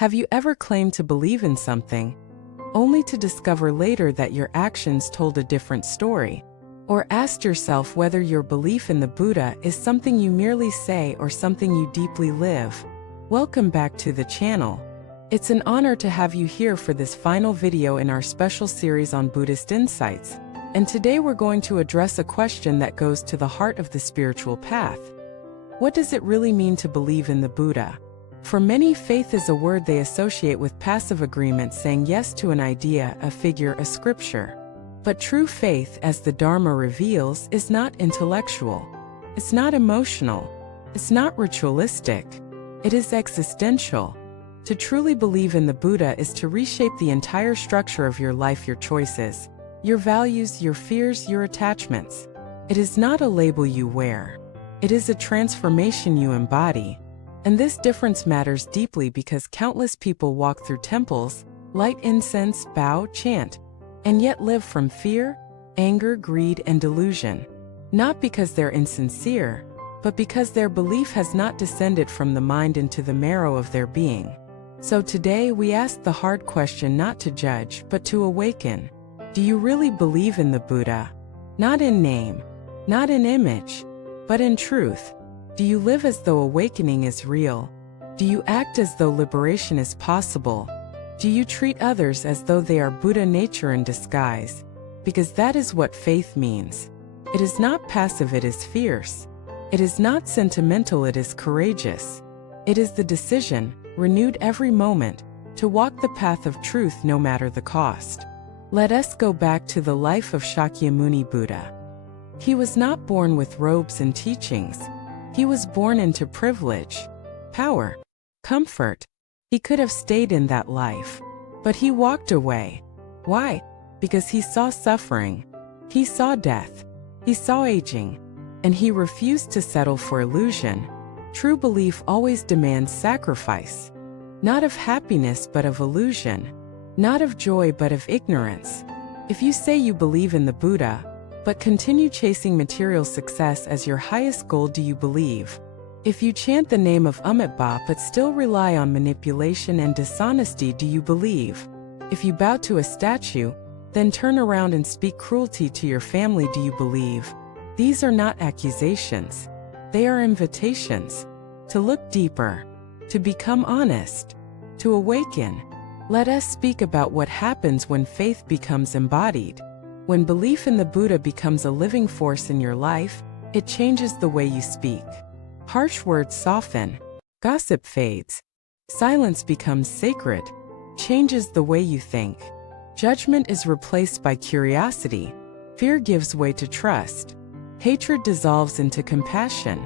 Have you ever claimed to believe in something, only to discover later that your actions told a different story? Or asked yourself whether your belief in the Buddha is something you merely say or something you deeply live? Welcome back to the channel. It's an honor to have you here for this final video in our special series on Buddhist insights. And today we're going to address a question that goes to the heart of the spiritual path. What does it really mean to believe in the Buddha? For many, faith is a word they associate with passive agreement, saying yes to an idea, a figure, a scripture. But true faith, as the Dharma reveals, is not intellectual. It's not emotional. It's not ritualistic. It is existential. To truly believe in the Buddha is to reshape the entire structure of your life, your choices, your values, your fears, your attachments. It is not a label you wear. It is a transformation you embody. And this difference matters deeply because countless people walk through temples, light incense, bow, chant, and yet live from fear, anger, greed, and delusion. Not because they're insincere, but because their belief has not descended from the mind into the marrow of their being. So today we ask the hard question, not to judge, but to awaken. Do you really believe in the Buddha? Not in name, not in image, but in truth. Do you live as though awakening is real? Do you act as though liberation is possible? Do you treat others as though they are Buddha nature in disguise? Because that is what faith means. It is not passive, it is fierce. It is not sentimental, it is courageous. It is the decision, renewed every moment, to walk the path of truth no matter the cost. Let us go back to the life of Shakyamuni Buddha. He was not born with robes and teachings. He was born into privilege, power, comfort. He could have stayed in that life, but he walked away. Why? Because he saw suffering. He saw death. He saw aging. And he refused to settle for illusion. True belief always demands sacrifice. Not of happiness but of illusion. Not of joy but of ignorance. If you say you believe in the Buddha, but continue chasing material success as your highest goal, do you believe? If you chant the name of Amitabha but still rely on manipulation and dishonesty, do you believe? If you bow to a statue, then turn around and speak cruelty to your family, do you believe? These are not accusations. They are invitations. To look deeper. To become honest. To awaken. Let us speak about what happens when faith becomes embodied. When belief in the Buddha becomes a living force in your life, it changes the way you speak. Harsh words soften. Gossip fades. Silence becomes sacred. Changes the way you think. Judgment is replaced by curiosity. Fear gives way to trust. Hatred dissolves into compassion.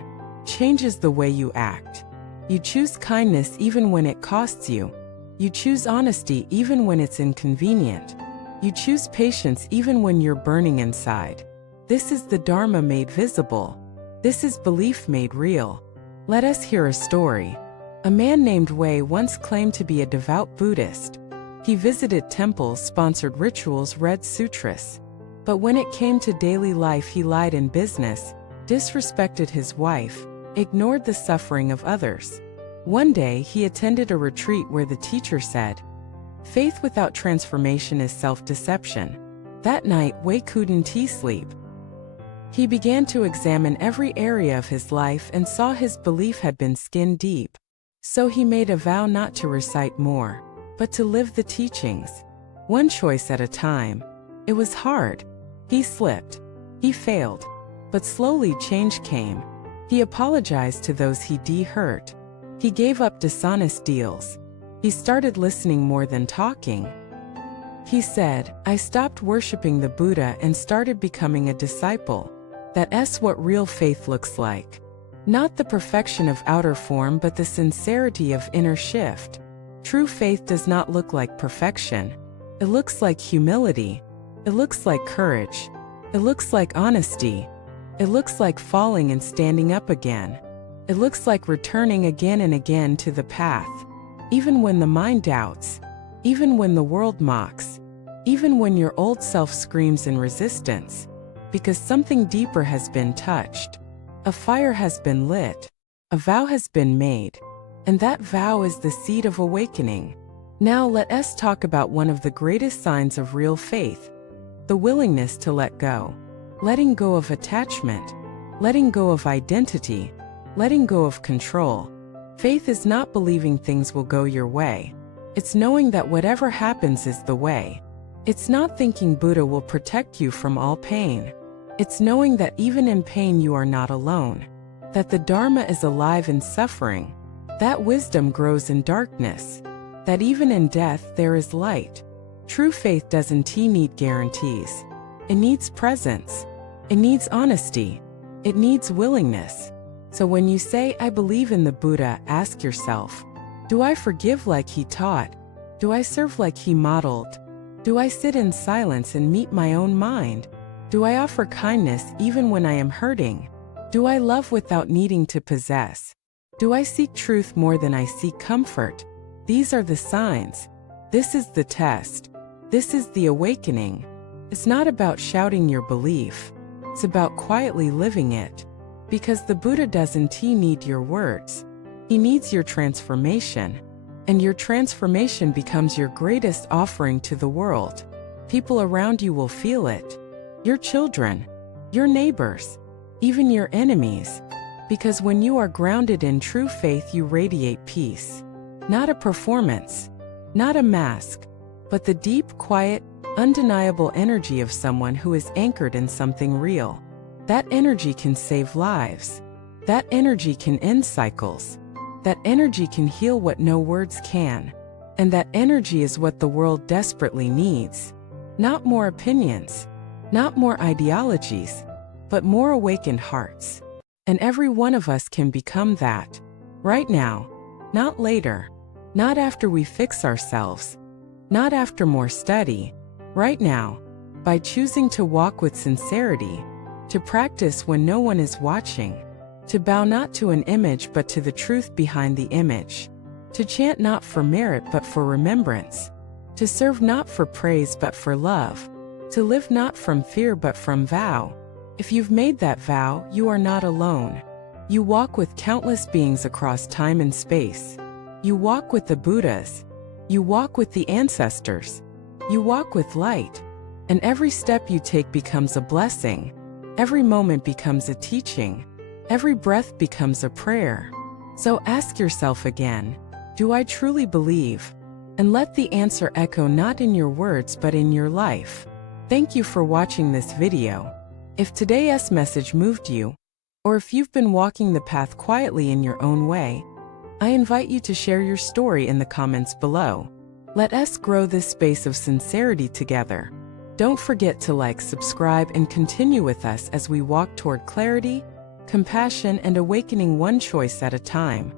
Changes the way you act. You choose kindness even when it costs you. You choose honesty even when it's inconvenient. You choose patience even when you're burning inside. This is the Dharma made visible. This is belief made real. Let us hear a story. A man named Wei once claimed to be a devout Buddhist. He visited temples, sponsored rituals, read sutras. But when it came to daily life, he lied in business, disrespected his wife, ignored the suffering of others. One day, he attended a retreat where the teacher said, "Faith without transformation is self-deception." That night, Wei couldn't sleep. He began to examine every area of his life and saw his belief had been skin deep. So he made a vow not to recite more, but to live the teachings, one choice at a time. It was hard. He slipped. He failed. But slowly change came. He apologized to those he'd hurt. He gave up dishonest deals. He started listening more than talking. He said, "I stopped worshiping the Buddha and started becoming a disciple." That's what real faith looks like. Not the perfection of outer form but the sincerity of inner shift. True faith does not look like perfection. It looks like humility. It looks like courage. It looks like honesty. It looks like falling and standing up again. It looks like returning again and again to the path. Even when the mind doubts, even when the world mocks, even when your old self screams in resistance, because something deeper has been touched. A fire has been lit. A vow has been made. And that vow is the seed of awakening. Now let us talk about one of the greatest signs of real faith: the willingness to let go. Letting go of attachment, letting go of identity, letting go of control. Faith is not believing things will go your way. It's knowing that whatever happens is the way. It's not thinking Buddha will protect you from all pain. It's knowing that even in pain you are not alone, that the Dharma is alive in suffering, that wisdom grows in darkness, that even in death there is light. True faith doesn't need guarantees. It needs presence. It needs honesty. It needs willingness. So when you say, "I believe in the Buddha," ask yourself, do I forgive like he taught? Do I serve like he modeled? Do I sit in silence and meet my own mind? Do I offer kindness even when I am hurting? Do I love without needing to possess? Do I seek truth more than I seek comfort? These are the signs. This is the test. This is the awakening. It's not about shouting your belief. It's about quietly living it. Because the Buddha doesn't need your words. He needs your transformation. And your transformation becomes your greatest offering to the world. People around you will feel it. Your children, your neighbors, even your enemies. Because when you are grounded in true faith, you radiate peace. Not a performance, not a mask, but the deep, quiet, undeniable energy of someone who is anchored in something real. That energy can save lives. That energy can end cycles. That energy can heal what no words can. And that energy is what the world desperately needs. Not more opinions, not more ideologies, but more awakened hearts. And every one of us can become that. Right now, not later, not after we fix ourselves, not after more study. Right now, by choosing to walk with sincerity, to practice when no one is watching, to bow not to an image but to the truth behind the image, to chant not for merit but for remembrance, to serve not for praise but for love, to live not from fear but from vow. If you've made that vow, you are not alone. You walk with countless beings across time and space. You walk with the Buddhas. You walk with the ancestors. You walk with light. And every step you take becomes a blessing. Every moment becomes a teaching. Every breath becomes a prayer. So ask yourself again, do I truly believe? And let the answer echo not in your words but in your life. Thank you for watching this video. If today's message moved you, or if you've been walking the path quietly in your own way, I invite you to share your story in the comments below. Let us grow this space of sincerity together. Don't forget to like, subscribe, and continue with us as we walk toward clarity, compassion, and awakening one choice at a time.